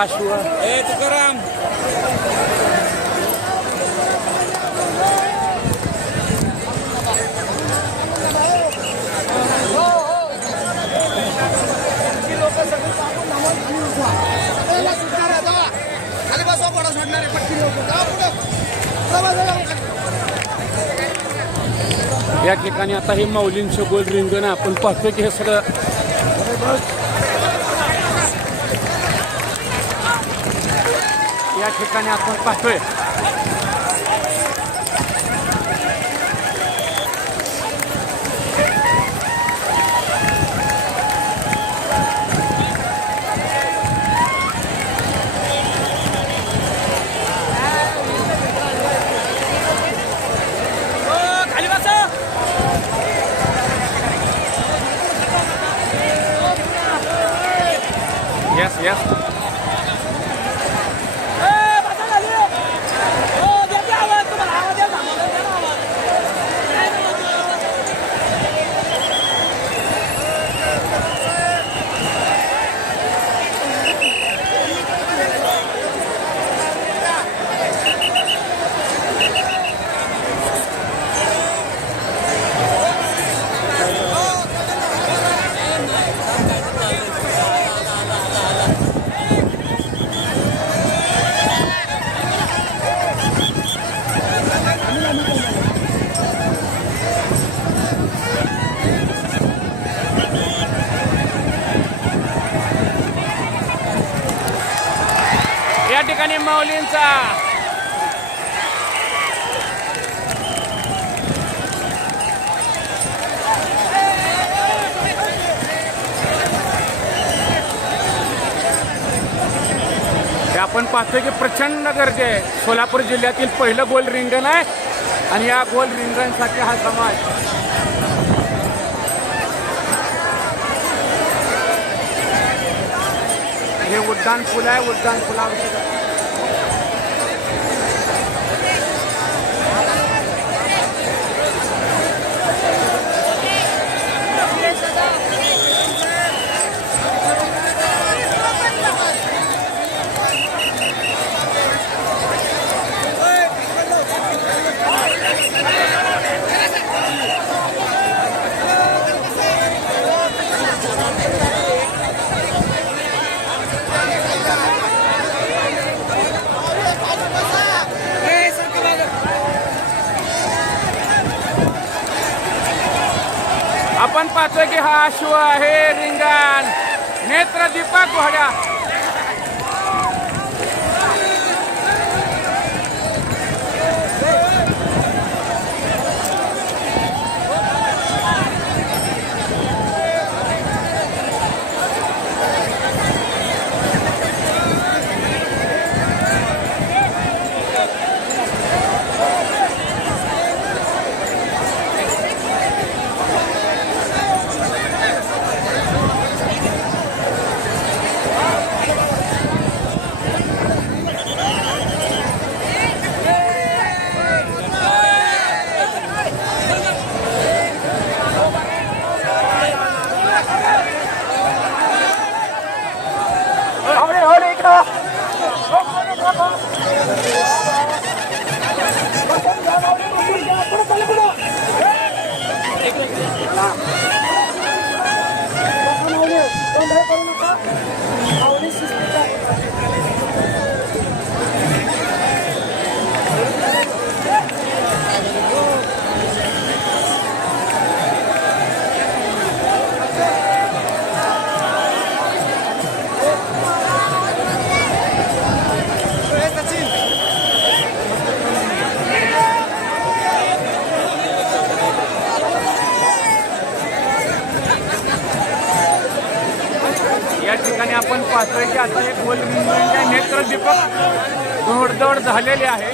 अश्व तुकाराम या ठिकाणी आता हे माऊलींचं गोल रिंगण आपण पाहतो की हे सगळं या ठिकाणी आपण पाहतोय Yes, yes. या ठिकाणी माऊलींचा आपण पाहतोय की प्रचंड गर्दी आहे. सोलापूर जिल्ह्यातील पहिलं गोल रिंगण आहे आणि या गोल रिंगणसाठी हा समाज हे उड्डाण पूल आहे. उड्डाण पुलावर आपण पाहतोय की हा अश्व आहे रिंगण नेत्रदीपक घोड्या या ठिकाणी आपण पाहतोय की आता एक गोल रिंगणच्या नेत्रदीपक घोडदौड झालेले आहे.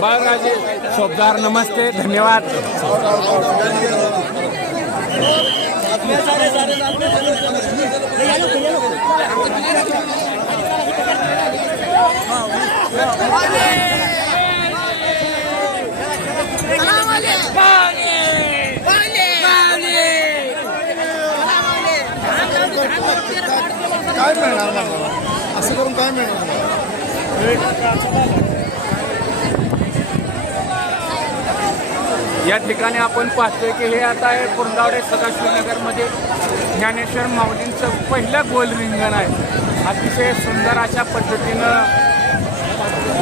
बाळराजे शोभदार नमस्ते धन्यवाद. काय मिळणार ना असं करून काय मिळणार. या ठिकाणी आपण पाहतोय की हे आता आहे कुंदावडे सदाशिवनगरमध्ये ज्ञानेश्वर माऊलींचं पहिलं गोल रिंगण आहे. अतिशय सुंदर अशा पद्धतीनं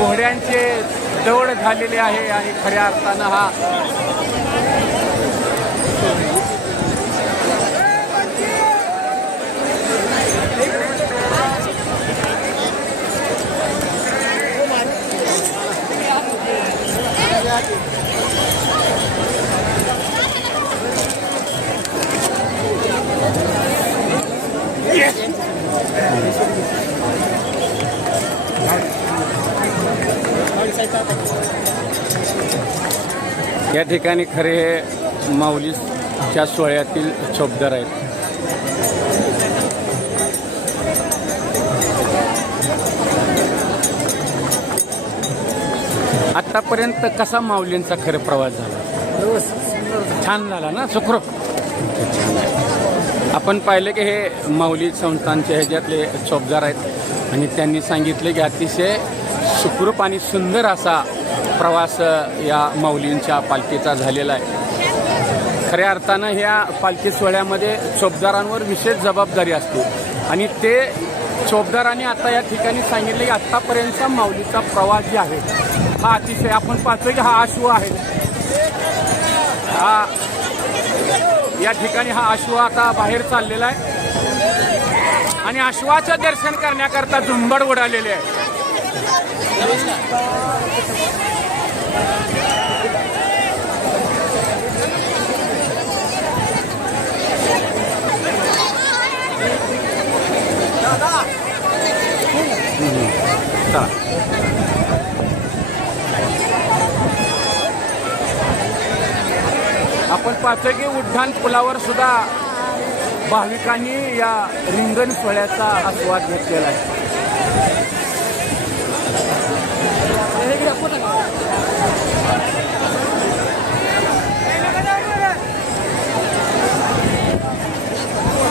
घोड्यांचे दौड झालेले आहे आणि खऱ्या अर्थानं हा या ठिकाणी खरे हे माऊलीच्या सोहळ्यातील चोपदार आहेत. आतापर्यंत कसा माऊलींचा खरं प्रवास झाला? छान झाला ना, सुखरूप. आपण पाहिलं की हे माऊली संस्थांचे ह्याच्यातले चोपदार आहेत आणि त्यांनी सांगितले की अतिशय सुखरूप आणि सुंदर असा प्रवास या माऊलींच्या पालखीचा झालेला आहे. खऱ्या अर्थानं ह्या पालखी सोहळ्यामध्ये चोपदारांवर विशेष जबाबदारी असते आणि ते चोपदारांनी आता या ठिकाणी सांगितले की आत्तापर्यंतचा माऊलीचा प्रवास जे आहे हा अतिशय, आपण पाहतोय की हा अश्व आहे, हा या ठिकाणी हा अश्व आता बाहेर चाललेला आहे आणि अश्वाचं दर्शन करण्याकरता झुंबड उडालेले आहे. आपण पाहतोय की उड्डाण पुलावर सुद्धा भाविकांनी या रिंगण सोहळ्याचा आस्वाद घेतलेला आहे.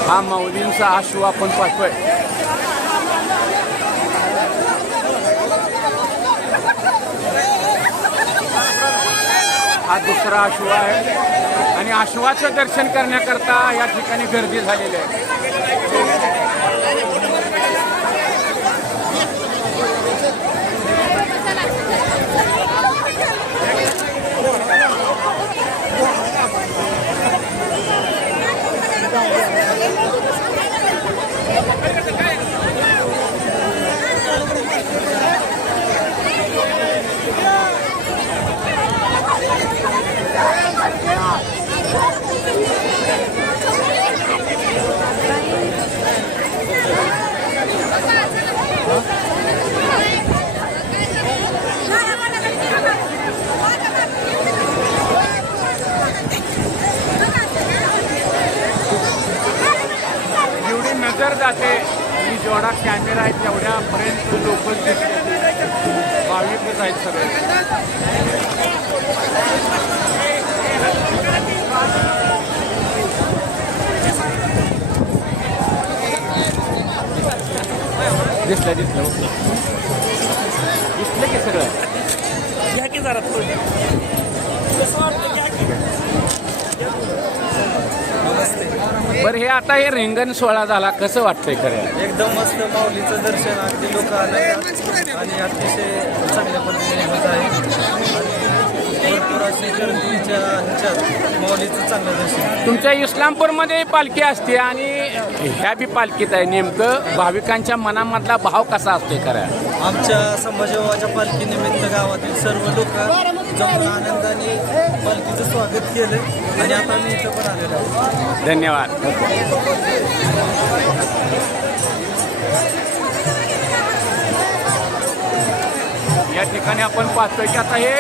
हा माऊलींचा अश्व आपण पाहतोय. हा दुसरा अश्व आहे आणि अश्वाचं दर्शन करण्याकरता या ठिकाणी गर्दी झालेली आहे. नजर जाते आणि जेवढा कॅमेरा आहे तेवढ्यापर्यंत लोक भाविकच आहेत सगळे. दिसलं दिसलं दिसलं की सगळं घ्या की जरा बरं. हे आता हे रिंगण सोहळा झाला, कसं वाटतंय खरं? एकदम मस्त. माऊलीचं दर्शन अगदी लोक आले आणि अतिशय चांगल्या पद्धतीने होत आहे आणि भरपूर अशी गर्दीच्या ह्याच्यात माऊलीचं चांगलं दर्शन. तुमच्या इस्लामपूरमध्ये पालखी असते आणि ह्या बी पालखीत आहे, नेमकं भाविकांच्या मनामधला भाव कसा असतोय खरं? आमच्या संभाजीबाबाच्या पालखीनिमित्त गावातील सर्व लोक जमून आनंदाने पालखीचं स्वागत केलं आणि आता मी इथं पण आलेलो आहे. धन्यवाद. या ठिकाणी आपण पाहतोय की आता हे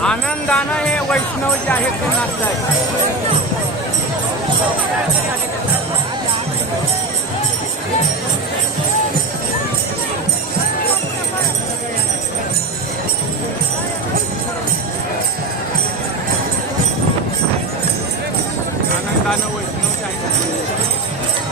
आनंदानं हे वैष्णव जे आहेत ते नाचतायत. आनंदानं वैष्णव जे आहेत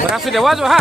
बरं असू दे वाजवा हा.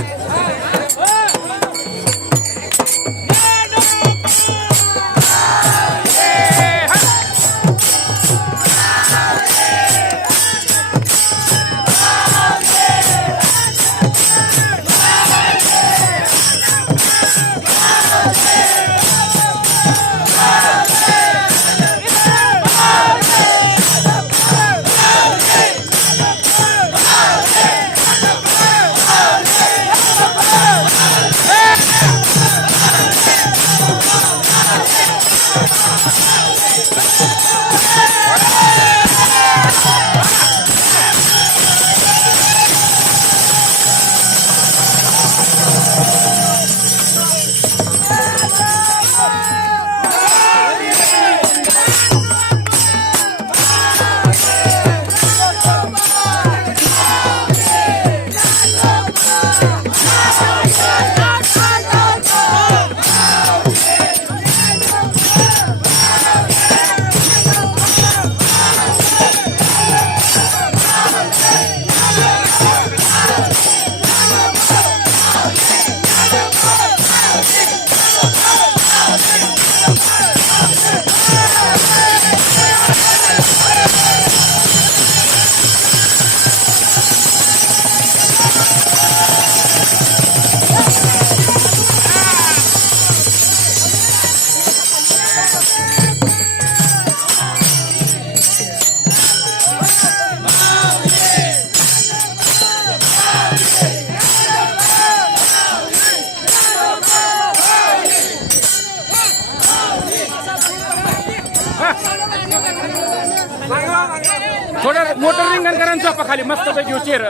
थोडं मोटर रिंगण करा आणि झोपा खाली मस्त पैकी चेर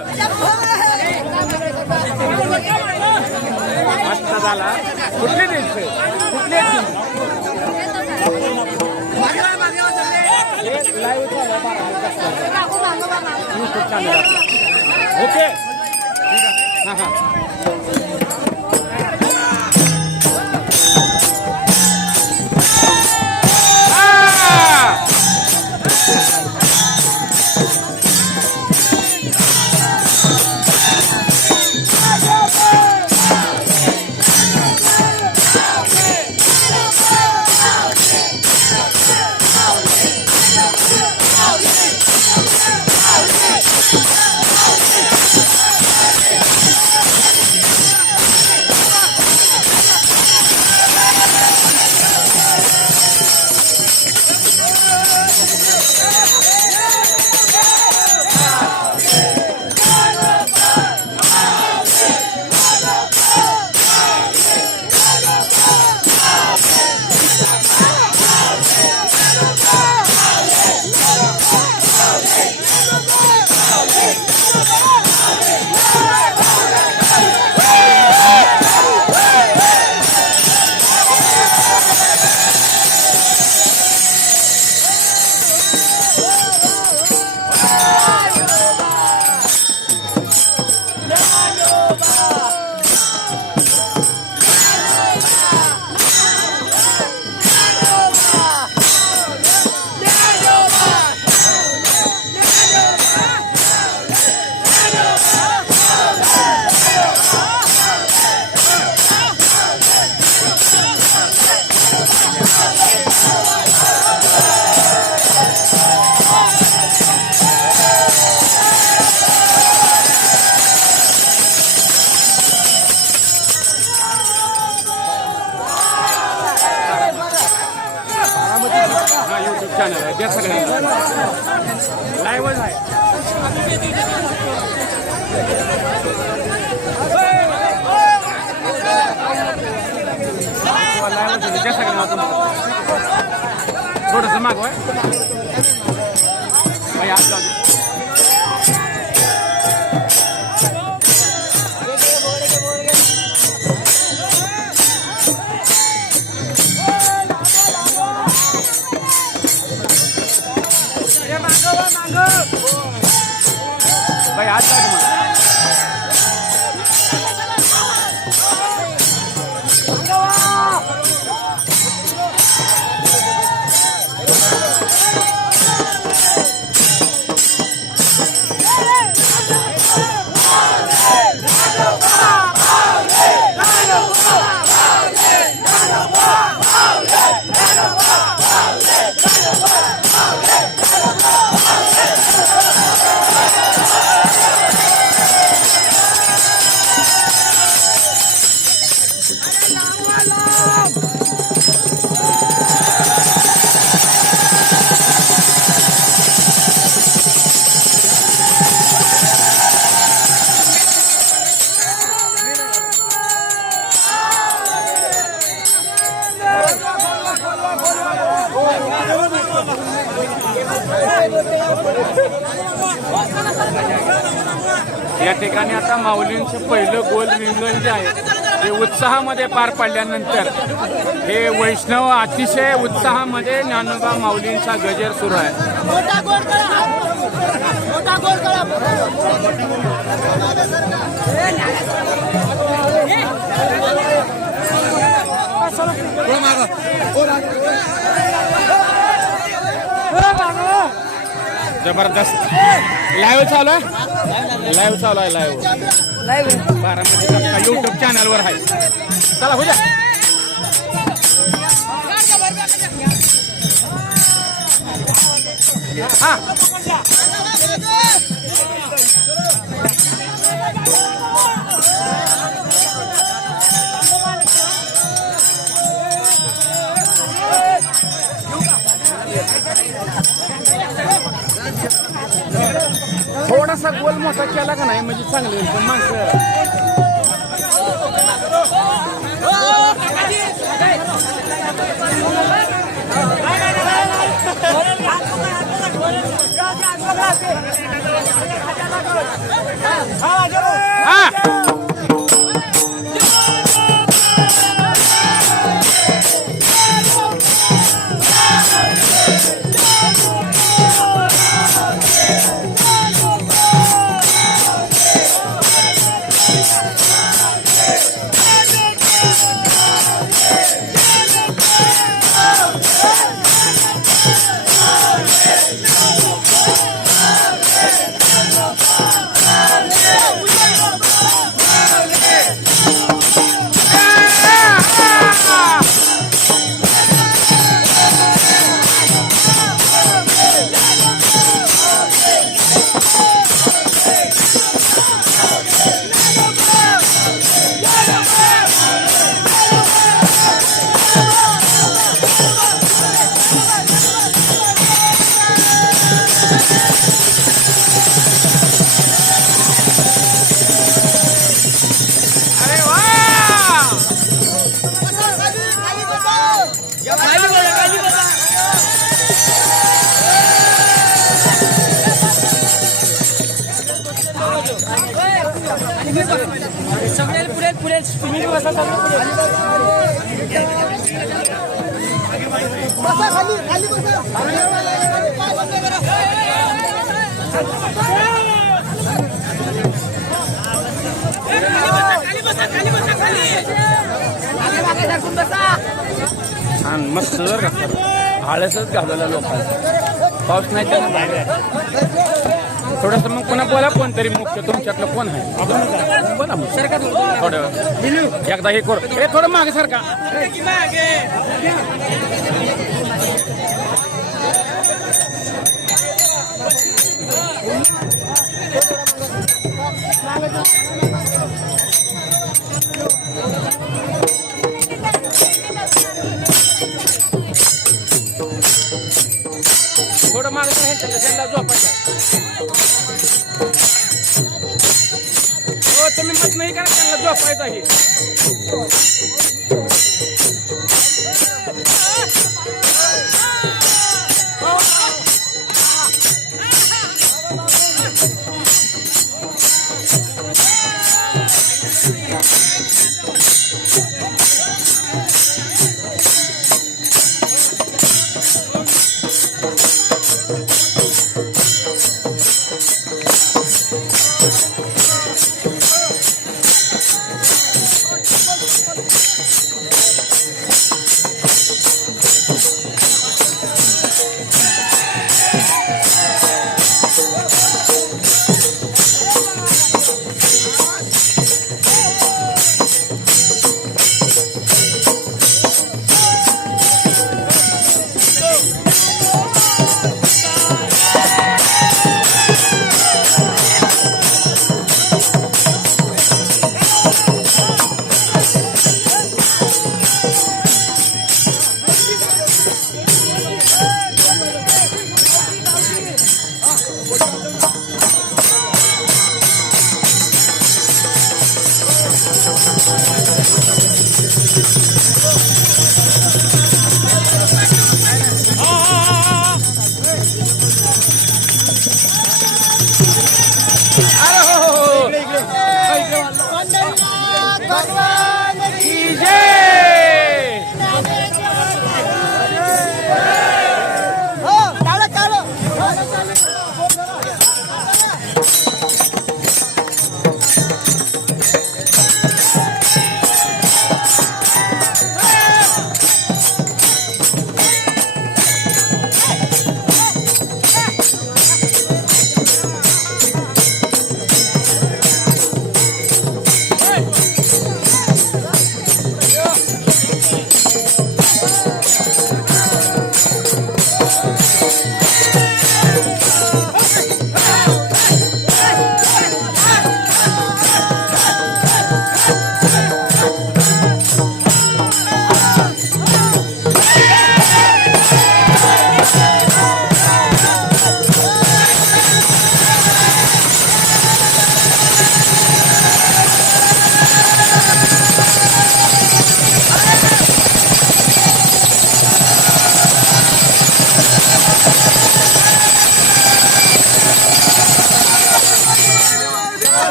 मस्त झाला. कुठले द्यायचं कुठले ओके हां हां चॅनल आहे त्या सगळ्यांना लाईव्हच आहे. त्या सगळ्यांना थोडंसं मागवाय आज भाई आज या ठिकाणी आता माऊलींचं पहिलं गोल रिंगण जे आहे ते उत्साहामध्ये पार पडल्यानंतर हे वैष्णव अतिशय उत्साहामध्ये ज्ञानोबा माऊलींचा गजर सुरू आहे. जबरदस्त लाईव्ह चालू आहे. लाईव्ह चालू आहे. लाईव्ह बारामती यूट्यूब चॅनलवर आहे. चला हो द्या. हा थोडासा गोल मोठा केला का नाही म्हणजे चांगलं होईल. पण माणसं पुढे पुढे तुम्ही बसा खाली खाली छान मस्त जर आळसच घालवला लोकांना पाऊस नाही त्याला बाहेर थोडस मग पुन्हा बोला कोणतरी मुख्य तुमच्यातलं कोण आहे बोला मग थोडं एकदा हे करू हे थोडं मागे सारखा थोडं मागे त्यांना झोपायचं हो तुम्ही मत नाही करा त्यांना झोपायचं आहे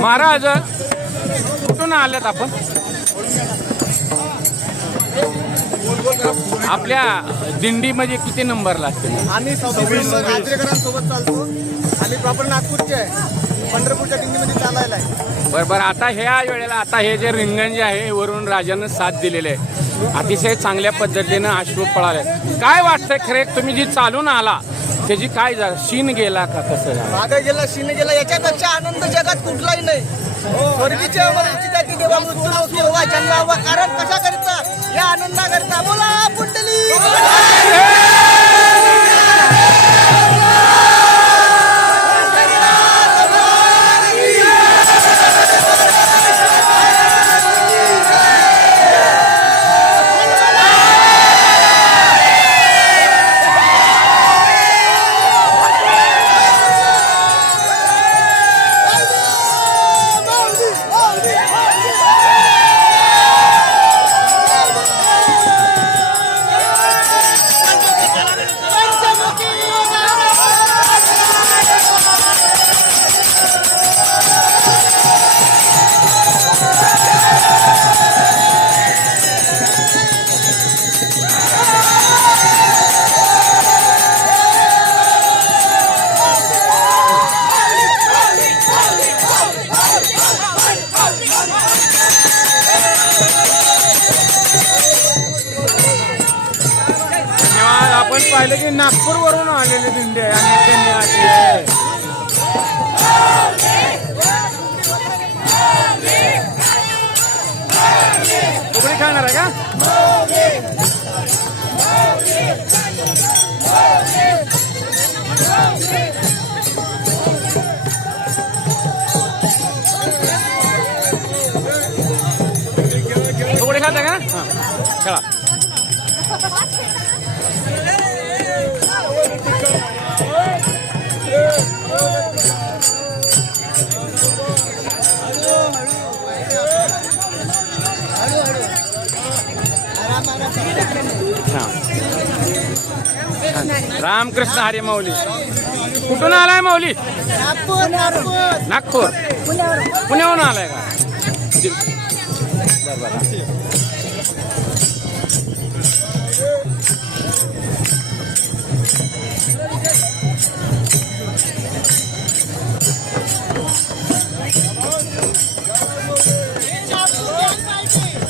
महाराज कुठून आल्यात आपण? आपल्या दिंडीमध्ये किती नंबरला असते? आम्ही आजरेकरांसोबत चालतो. आम्ही प्रॉपर नागपूरचे आहे. पंढरपूरच्या दिंडीमध्ये चालायला आहे. बरोबर. आता ह्या वेळेला आता हे जे रिंगण जे आहे वरून राजानं साथ दिलेले आहे, अतिशय चांगल्या पद्धतीनं अश्रू पळाले. काय वाटतंय खरे तुम्ही जी चालून आला त्याची काय झालं? शीन गेला का कसं झालं? मागे गेला शिन गेला याच्यापेक्षा आनंद जगात कुठलाही नाही. स्वर्गीच्या अमरावती जाती देवा मृत्यू नव्हती हवा जन्म हवा. कारण कशा करता या आनंदा करता बोला पुंडली. आपण पाहिलं की नागपूर वरून आलेले दिंडे आणि त्यांनी आली आहे. तुकडी खाणार आहे का? तुकडी खाता का? हां खेळा. रामकृष्ण हरी माऊली. कुठून आलाय माऊली? नागपूर. पुण्याहून आलाय का?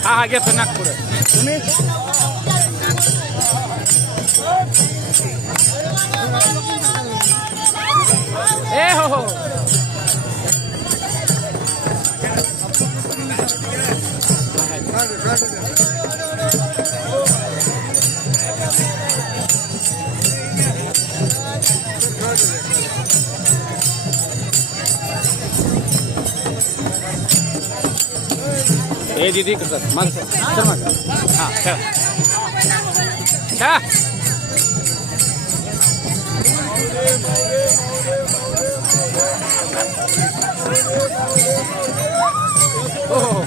हा हा घेतो नागपूर. तुम्ही ए हो हो हे दीदी करतात मग सर मग हां खेळा खेळा. हो हो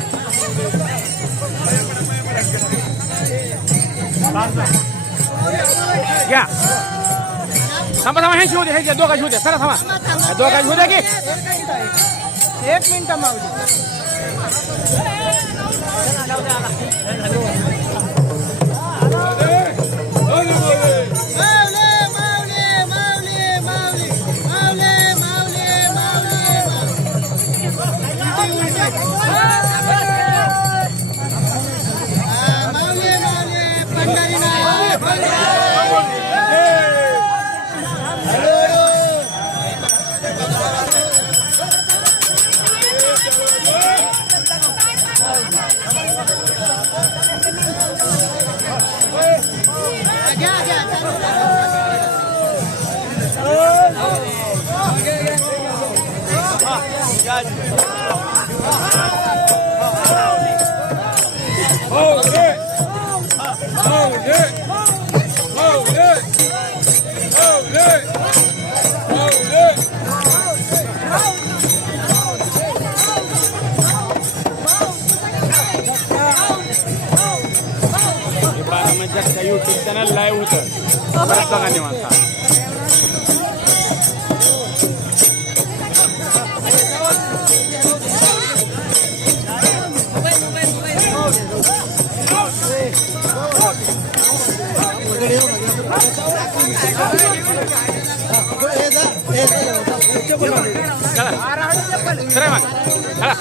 घ्या. थांबा थांबा हे शिवू दे. हे दोघा शिवू दे. सर थांबा दोघा शिवू द्या की. 1 मिनिट माऊली. जगच्या यूट्यूब चॅनल लाईव्ह होतं. परत बघा निवांत. चला मग चला.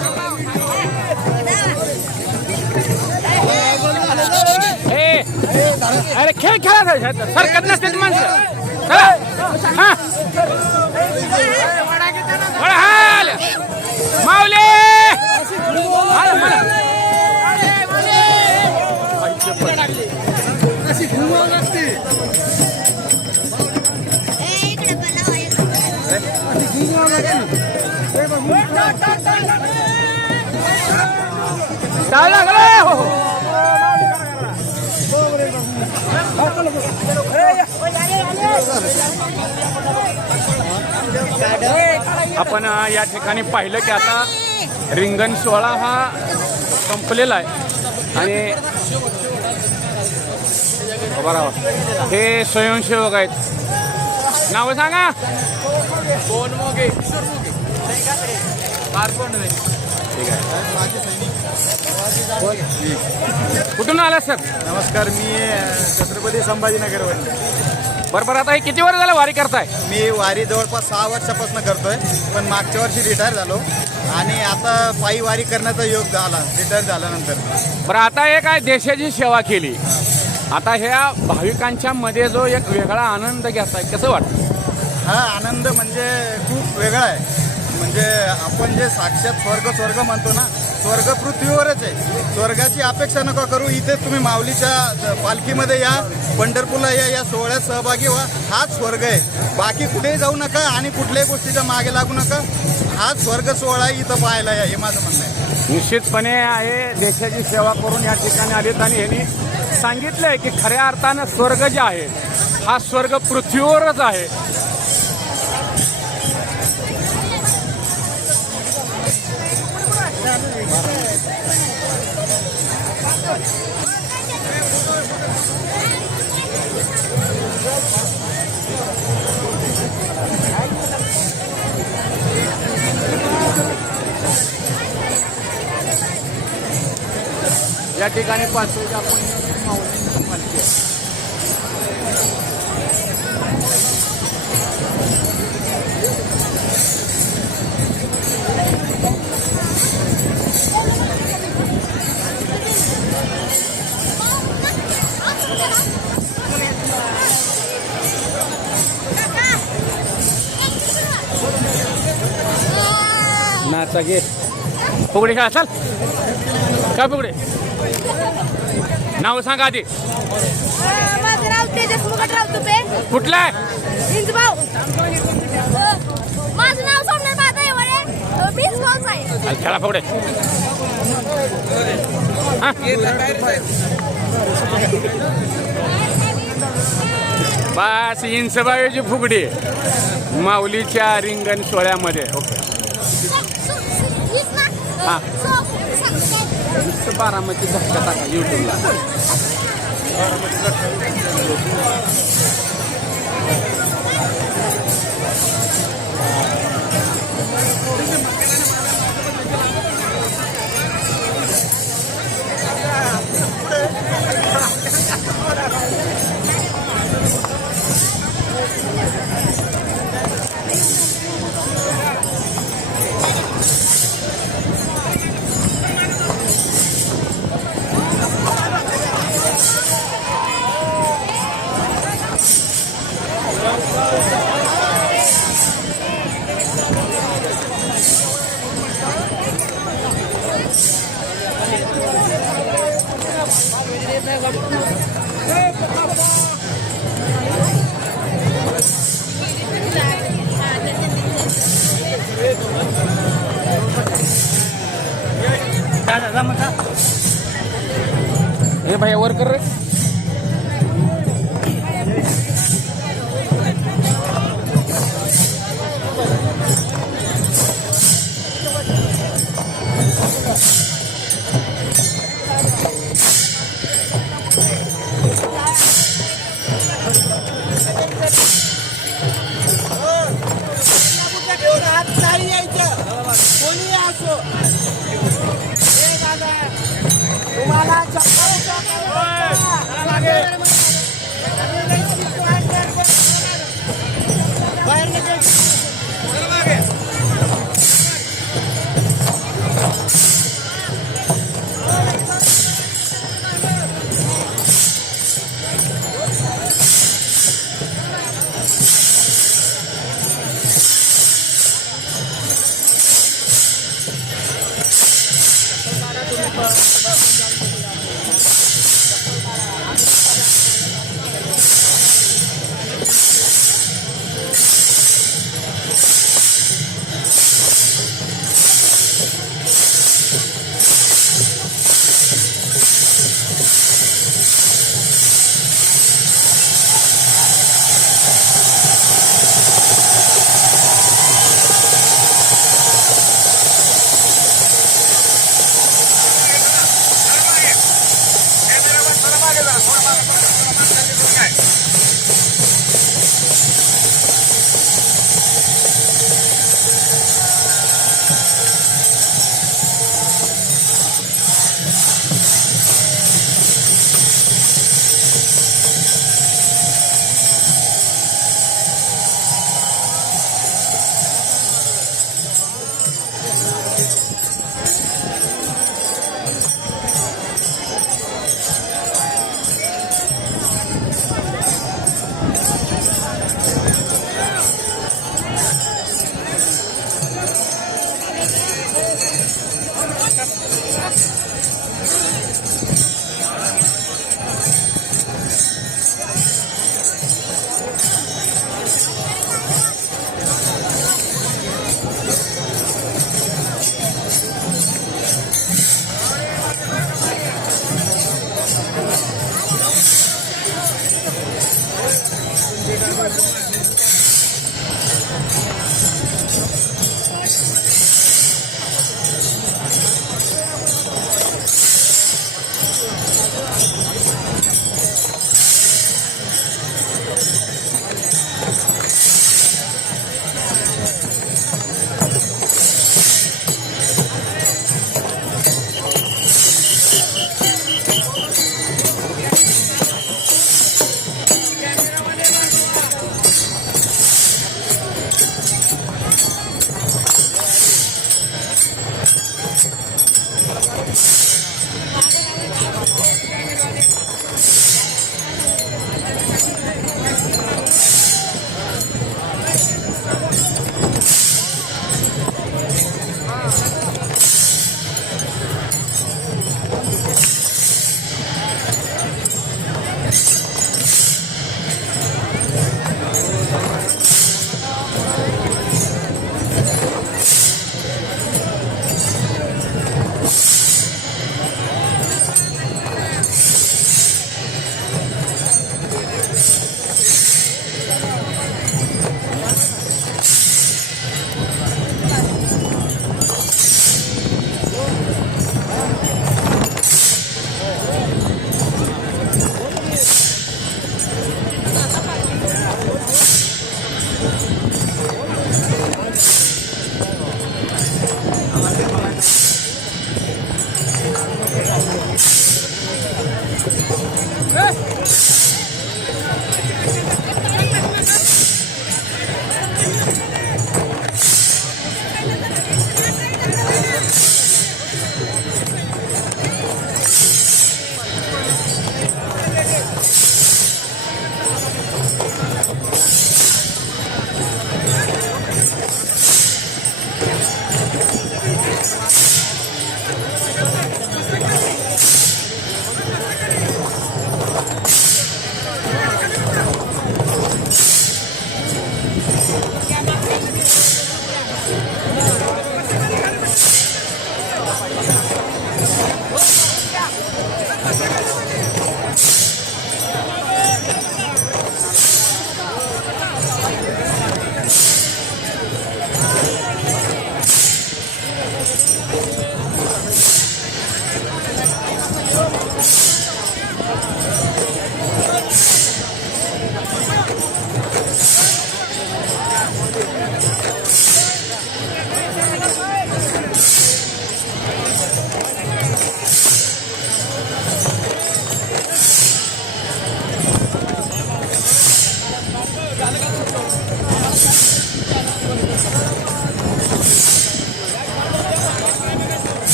अरे खेळ खेळा सरकत नसते माणसं. चला हाल माऊले आपण या ठिकाणी पाहिलं की आता रिंगण सोहळा हा संपलेला आहे आणि हे स्वयंसेवक आहेत. नाव सांगा. ठीक आहे. कुठून आला सर? नमस्कार, मी छत्रपती संभाजीनगरवर. बरोबर. आता हे किती वर्ष झालं वारी करताय? मी वारी जवळपास 6 वर्षापासून करतोय, पण मागच्या वर्षी रिटायर झालो आणि आता पायी वारी करण्याचा योग झाला रिटायर झाल्यानंतर. बरं, आता हे काय देशाची सेवा केली, आता ह्या भाविकांच्या मध्ये जो एक वेगळा आनंद घेताय, कसं वाटतं? हा आनंद म्हणजे खूप वेगळा आहे. म्हणजे आपण जे साक्षात स्वर्ग म्हणतो ना, स्वर्ग पृथ्वीवरच आहे. स्वर्गाची अपेक्षा नका करू. इथे तुम्ही माऊलीच्या पालखीमध्ये या, पंढरपूरला या सोहळ्यात सहभागी व्हा. हाच स्वर्ग आहे. बाकी कुठेही जाऊ नका आणि कुठल्याही गोष्टीच्या मागे लागू नका. हाच स्वर्ग सोहळा इथं पाहायला या, हे माझं म्हणणं आहे. निश्चितपणे आहे. देशाची सेवा करून या ठिकाणी आलेत आणि यांनी सांगितलंय की खऱ्या अर्थानं स्वर्ग जे आहे हा स्वर्ग पृथ्वीवरच आहे. या ठिकाणी पाहतो की आपण माऊलींची पालखी आहे. नाचा घे फुगडी खेळा. चल काय फुगडी? नाव सांगा आधी. माझं नाव तेजस मुकटराव तुपे. कुठलं आहे? इंजबाव. माझं नाव सोमनाथ बाबा येवळे. बीस बॉल्स आहे. खेळा फुगडे. बस इंचबावीची फुगडी माऊलीच्या रिंगण सोहळ्यामध्ये. ओके. हां, बारामती धक्का टाका यूट्यूबला. हे भाई वर कर रे.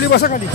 माऊली बसा खाली.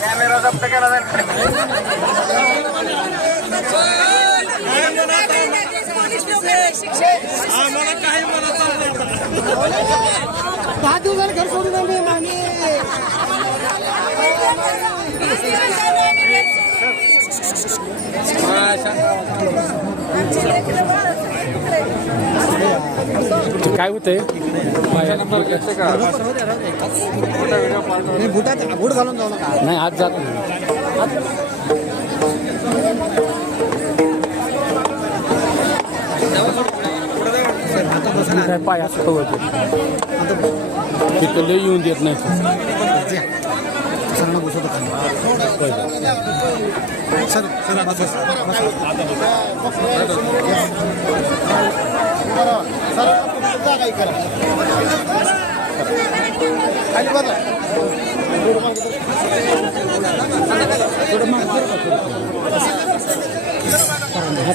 कॅमेरा जप्त केला जाईल. दहा दिवसाला घर सोडून आले मागे. काय होतंय बुटात बूट घालून जाऊ नका. नाही आज जात नाही. काय पाय असं होतं तिथं लय येऊन देत नाही. सर काही करा खाली बघा.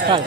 काय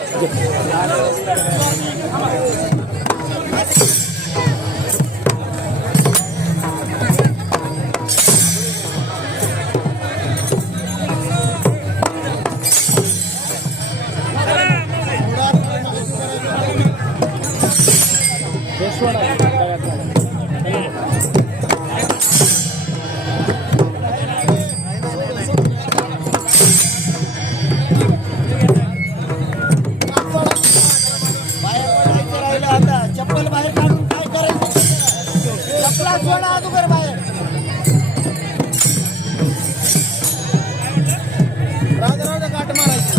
चप्पल बाहेर काढून काय करायचं. चप्पला सोडा अगोदर बाहेर. राजा काट मारायची.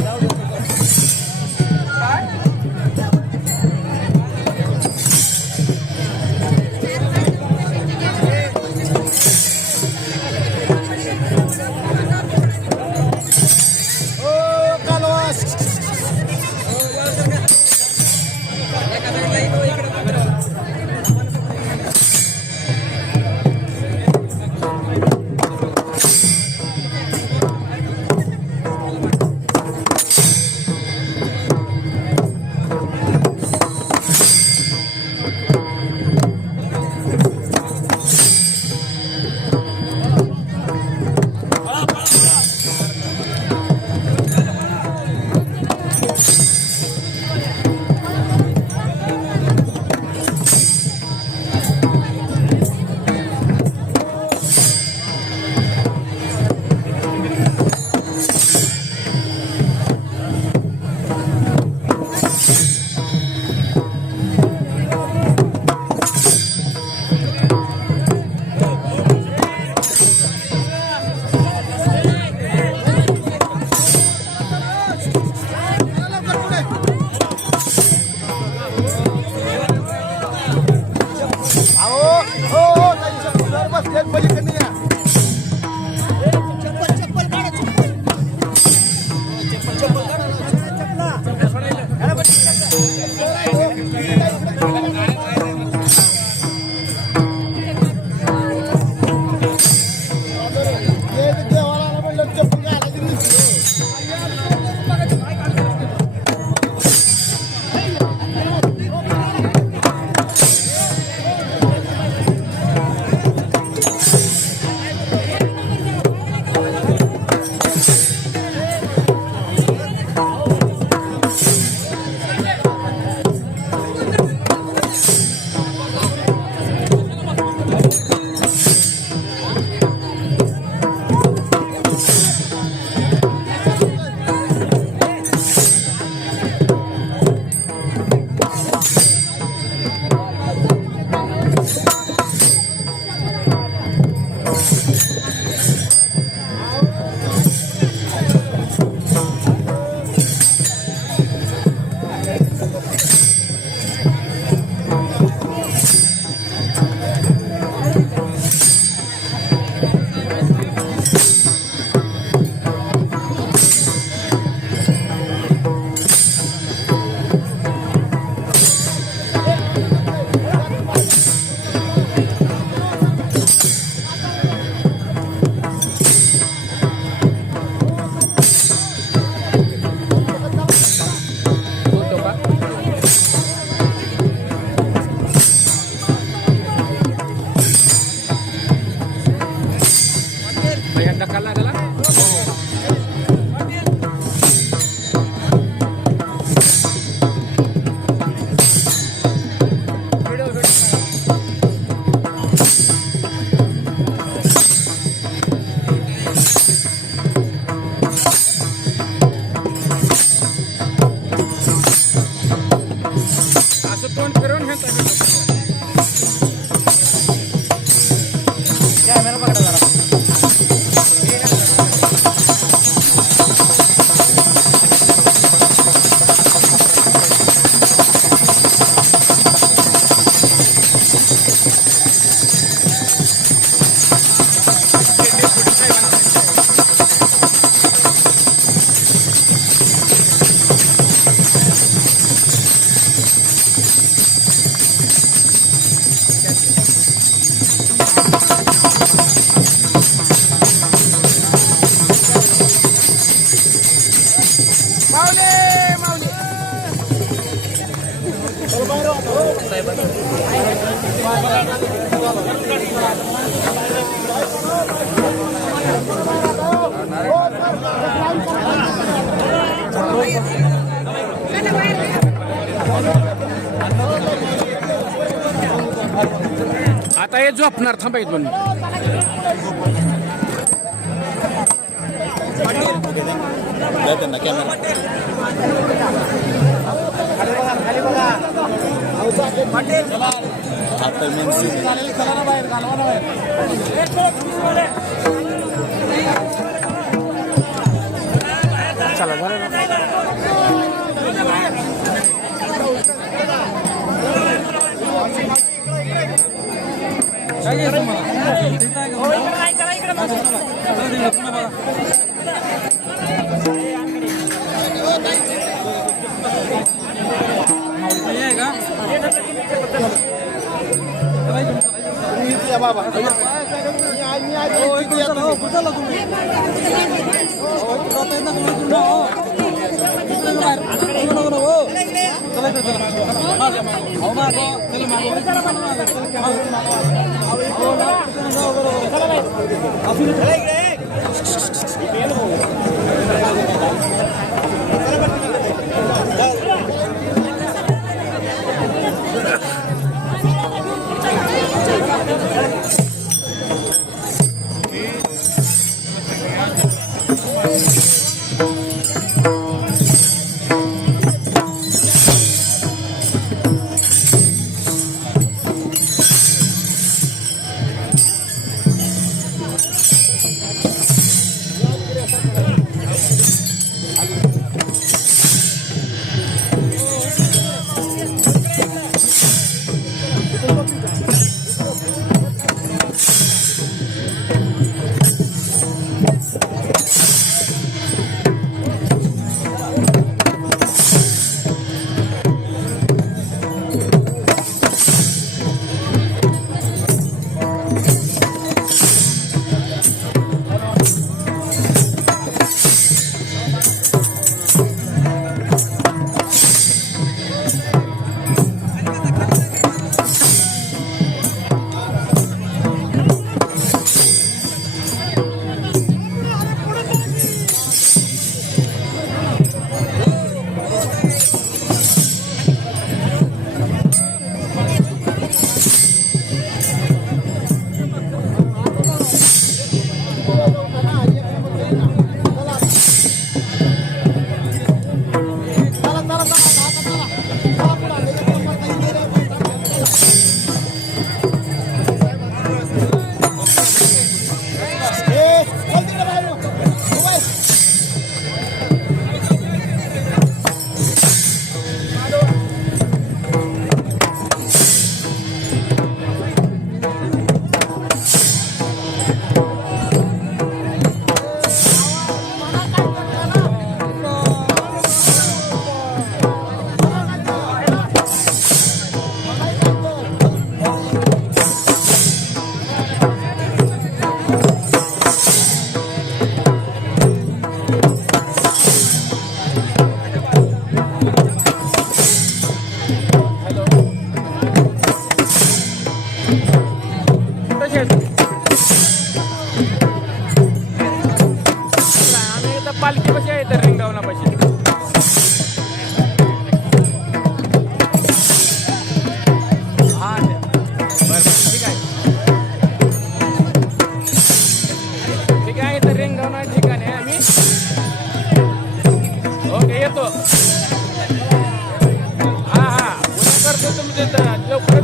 आता हे झोपणार थांबाय दोन चला बरं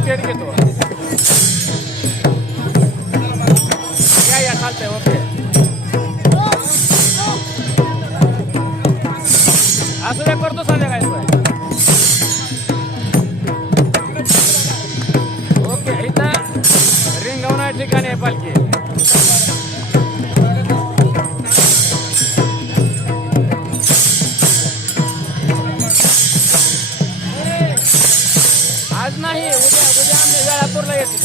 स्टेट घेतो. या चालतंय. ओके असं काय करतो संध्याकाळी. ओके इथं रिंगवणा ठिकाणी आहे पालखी. आज नाही, उद्या आम्ही वेळापूरला येतो.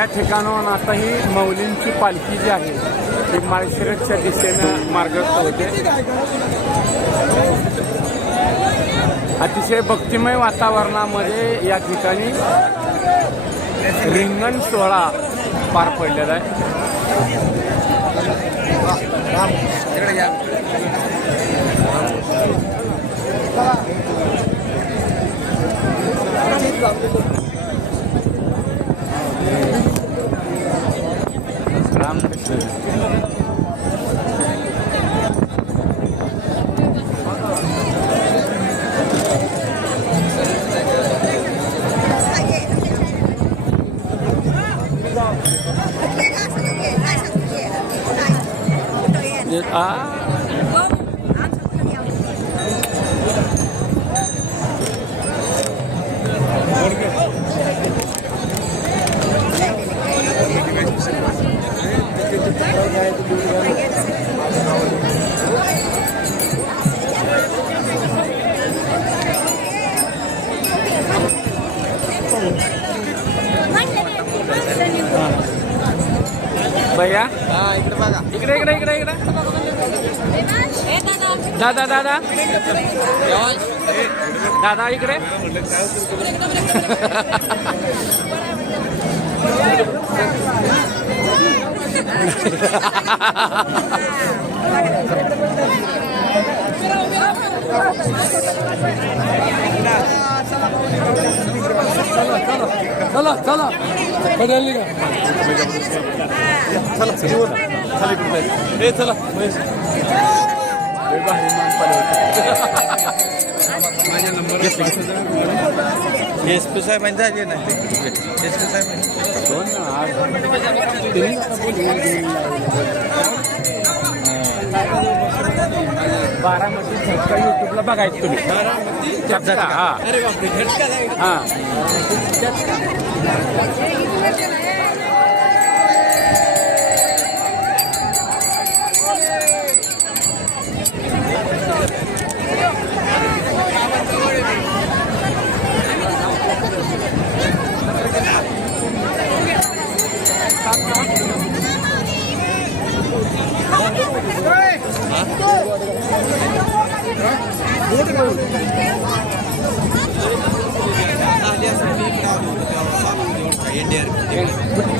या ठिकाणाहून आता ही माऊलींची पालखी जी आहे ती माळशिरसच्या दिशेनं मार्गस्थ होते. अतिशय भक्तिमय वातावरणामध्ये या ठिकाणी रिंगण सोहळा पार पडलेला आहे. भैया इकडे बघा. इकडे इकडे इकडे इकडे दादा दादा दादा इकडे चला चला बदलली का चला एस पी साहेबांनी झाले ना ते एस पी बारामती झटका युट्यूबला बघायचं तुम्ही झटका हा हा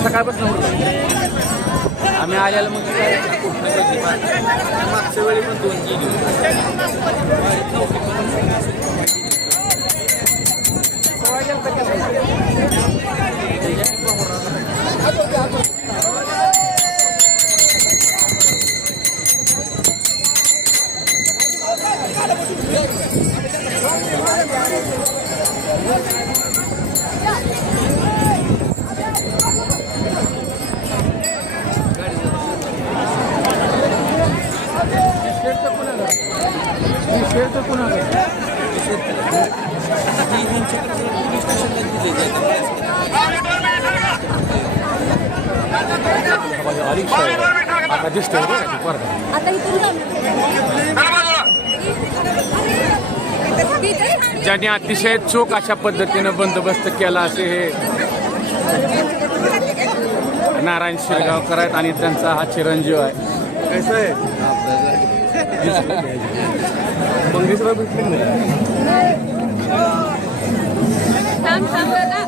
सकाळपासून आम्ही आल्याला मग मागच्या वेळी पण 2 गेली. आता दिसतोय आता इथून ज्यांनी अतिशय चोख अशा पद्धतीनं बंदोबस्त केला असे हे नारायण शिरगावकर आहेत आणि त्यांचा हा चिरंजीव आहे. कसं आहे मंगेशराव भेटले नाही. थांब थांब दादा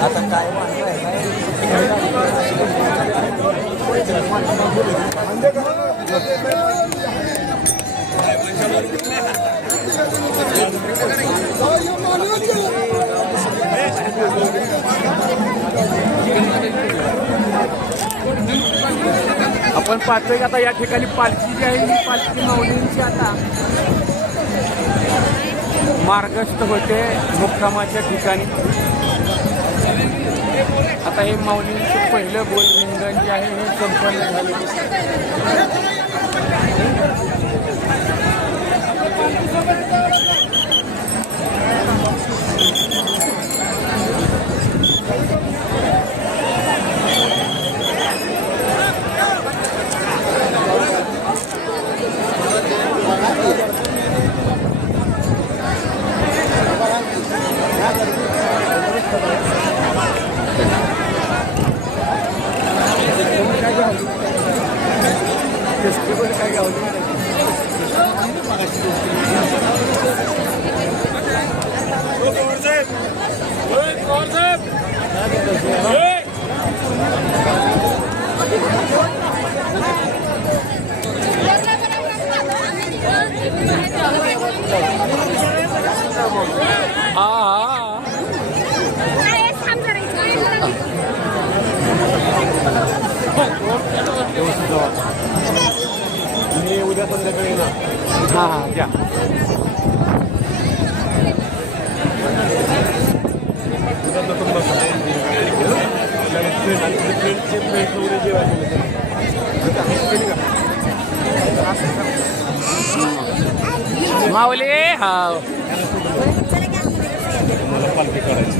आता काय वाटतं आपण पाहतोय की आता या ठिकाणी पालखी जी आहे ही पालखी माऊलींची आता मार्गस्थ होते मुक्कामाच्या ठिकाणी. आता हे माऊलींचं पहिलं बोलरिंगण जे आहे हे संपन्न झाले. उद्या संध्याकाळी ना हां द्या. माऊली हा मला पालखी करायची.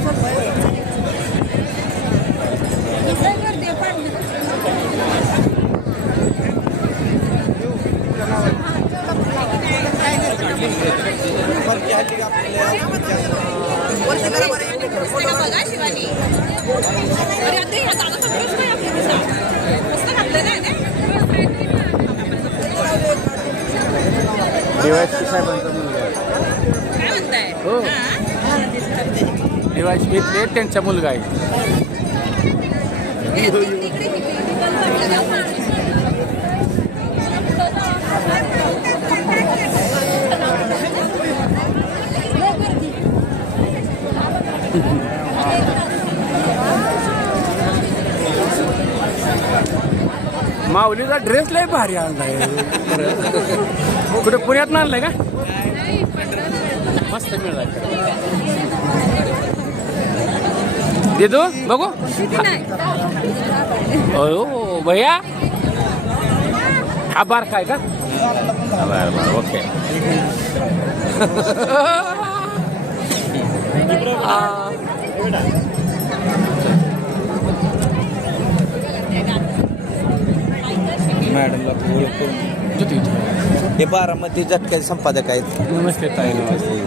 DYSP साहेबांचा मुलगा आहे. हो DYSP इथले त्यांचा मुलगा आहे. माऊलीचा ड्रेस लय भारी आणलाय. कुठे पुण्यात आणलाय का? मस्त मिळालाय. देतो बघू. हो भैया हा बार काय का? बरं बरं ओके. मॅडमला हे बारामती झटक्याचे संपादक आहेत. नमस्ते ताई. नमस्ते.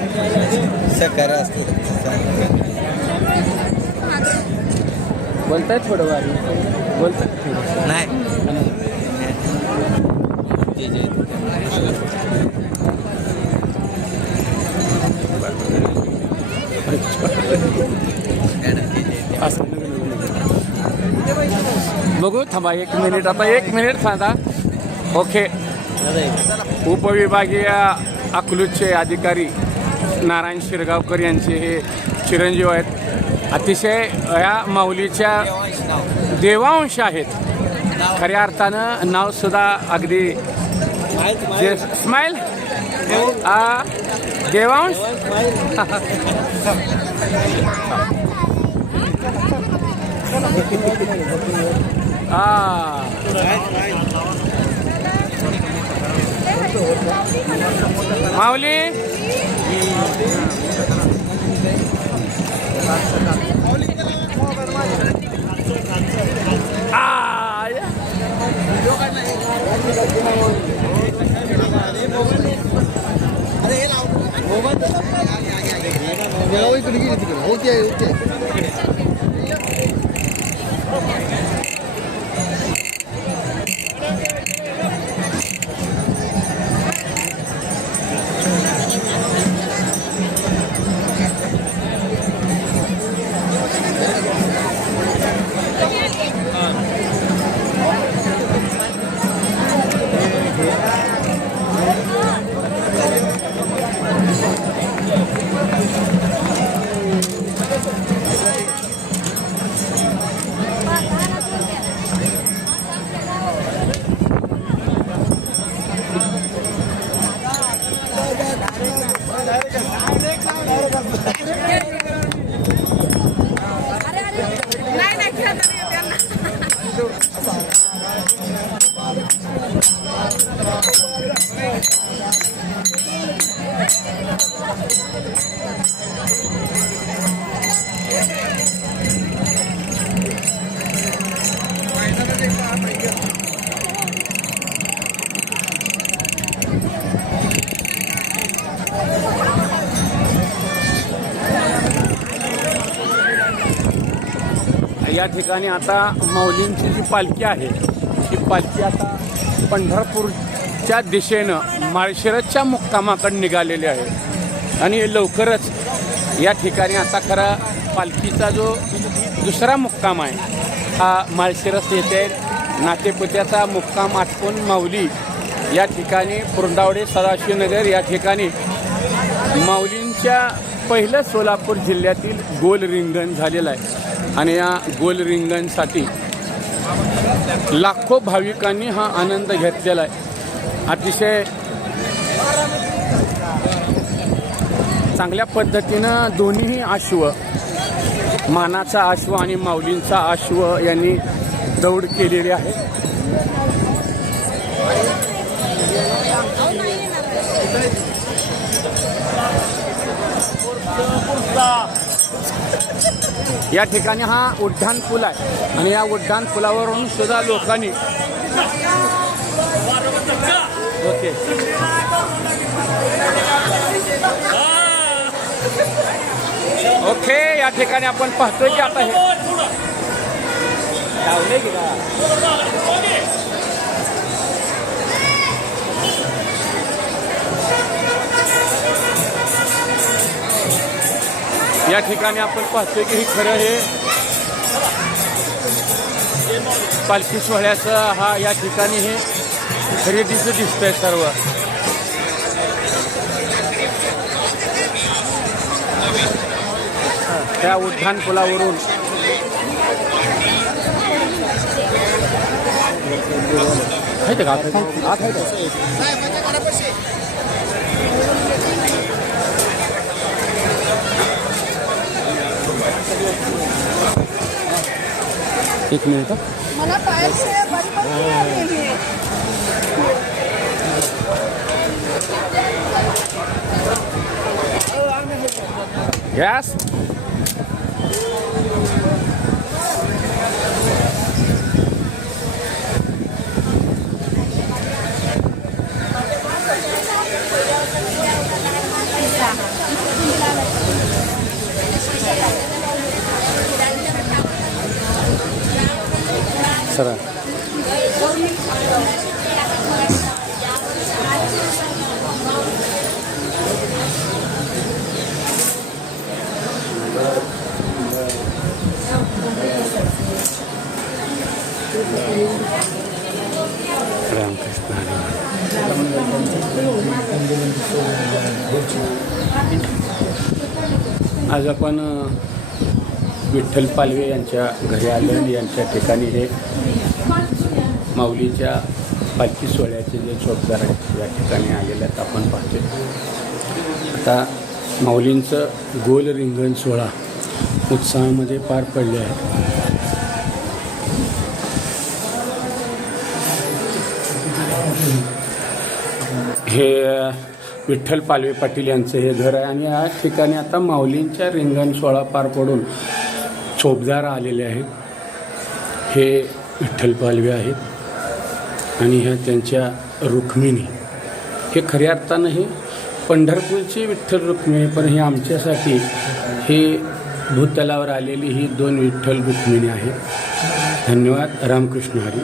सहकार्य असते. बोलतायत थोडं वारी बोलतायत थोडं नाही बघू थांबा 1 मिनिट. आता 1 मिनिट थांबा. ओके. उपविभागीय अकलूजचे अधिकारी नारायण शिरगावकर यांचे हे चिरंजीव आहेत. अतिशय या माऊलीच्या देवांश आहेत. खऱ्या अर्थानं नावसुद्धा अगदी स्माईल देवांश. माऊली नाही नाही खेळता नाही त्यांना. या ठिकाणी आता माऊलींची जी पालखी आहे ती पालखी आता पंढरपूरच्या दिशेनं माळशिरसच्या मुक्कामाकडे निघालेली आहे आणि लवकरच या ठिकाणी आता खरा पालखीचा जो दुसरा मुक्काम आहे हा माळशिरस येथे नातेपुत्याचा मुक्काम आटपून माऊली या ठिकाणी पुरंदावडे सदाशिवनगर या ठिकाणी माऊलींच्या पहिलं सोलापूर जिल्ह्यातील गोल रिंगण झालेलं आहे आणि या गोल रिंगणसाठी लाखो भाविकांनी हा आनंद घेतलेला आहे. अतिशय चांगल्या पद्धतीनं दोन्हीही अश्व मानाचा अश्व आणि माऊलींचा अश्व यांनी दौड केलेली आहे. या ठिकाणी हा उड्डाण पूल आहे आणि या उड्डाण पुलावरून सुद्धा लोकांनी ओके या ठिकाणी आपण पाहतोय की आता हे लावले की का? या ठिकाणी आपण पाहतोय की खरं हे पालखी सोहळ्याचं हा या ठिकाणी हे खरेदीचं दिसतंय सर्व. त्या उड्डाण पुलावरून आहे का आत आहे का? एक मिनिट मला पायाचे बरी बरी आहे. यस सर रामकृष्ण आज आपण विठ्ठल पालवे यांच्या घरी आलो. यांच्या ठिकाणी हे माऊलीच्या पालखी सोहळ्याचे जे चौकदार आहेत या ठिकाणी आलेले आहेत आपण पाहतो. आता माऊलींचं गोल रिंगण सोहळा उत्साहामध्ये पार पडले आहे. हे विठ्ठल पालवे पाटील यांचं हे घर आहे आणि या ठिकाणी आता माऊलींच्या रिंगण सोहळा पार पडून चोपदार आलेले आहेत. हे विठ्ठल पालवे आहेत आणि ह्या त्यांच्या रुक्मिणी. हे खऱ्या अर्थानं हे पंढरपूरची विठ्ठल रुक्मिणी, पण हे आमच्यासाठी हे भूतलावर आलेली ही दोन विठ्ठल रुक्मिणी आहेत. धन्यवाद. रामकृष्ण हरी.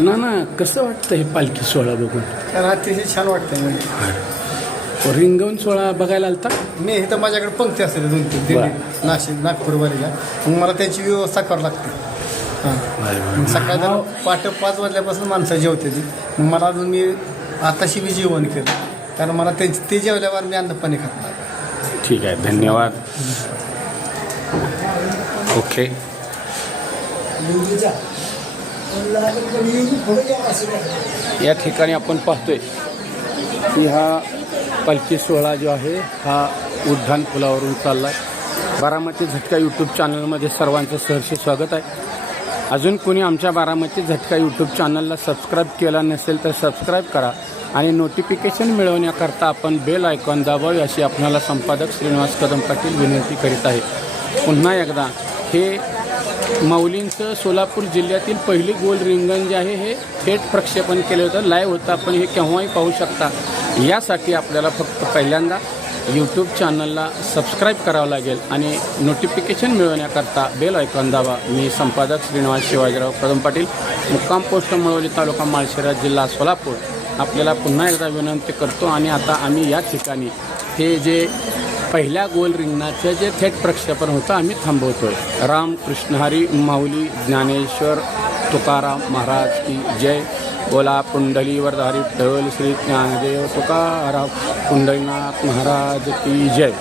ना कसं वाटतं हे पालखी सोहळा बघून? कारण अतिशय छान वाटतंय. म्हणजे रिंगण सोहळा बघायला आलता? मी इथं माझ्याकडे पंक्ती असते 2-3 दिल्ली नाशिक नागपूरवारीला. मग मला त्याची व्यवस्था करावी लागते. हां सकाळी पहाटे 5 वाजल्यापासून माणसं जेवते ती. मग मला अजून मी आताशी मी जेवण केलं कारण मला ते जेवल्यावर मी अन्नपाणी खात नाही. ठीक आहे. धन्यवाद. ओके. या ठिकाणी आपण पाहतोय की हा पालखी सोहळा जो आहे हा उड्डाण पुलावरून चालला आहे. बारामती झटका यूट्यूब चॅनलमध्ये सर्वांचं सहर्ष स्वागत आहे. अजून कोणी आमच्या बारामती झटका यूट्यूब चॅनलला सबस्क्राईब केला नसेल तर सबस्क्राईब करा आणि नोटिफिकेशन मिळवण्याकरता आपण बेल आयकॉन दाबावे अशी आपणाला संपादक श्रीनिवास कदम पाटील विनंती करीत आहे. पुन्हा एकदा हे माऊलींचं सोलापूर जिल्ह्यातील पहिली गोल रिंगण जे आहे हे थेट प्रक्षेपण केलं होतं, लाईव्ह होतं. आपण हे केव्हाही पाहू शकता. यासाठी आपल्याला फक्त पहिल्यांदा यूट्यूब चॅनलला सबस्क्राईब करावं लागेल आणि नोटिफिकेशन मिळवण्याकरता बेल आयकॉन दाबा. मी संपादक श्रीनिवास शिवाजीराव कदम पाटील, मुक्काम पोस्ट मळवली, तालुका माळशिरस, जिल्हा सोलापूर. आपल्याला पुन्हा एकदा विनंती करतो आणि आता आम्ही या ठिकाणी हे जे पहिल्या गोल रिंगणाचं जे थेट प्रक्षेपण होतं आम्ही थांबवतोय. राम कृष्ण हरी माऊली ज्ञानेश्वर तुकाराम महाराज की जय. बोला पुंडलीवरधारी विठ्ठल श्री ज्ञानदेव तुकाराम पुंडलीनाथ महाराज की जय.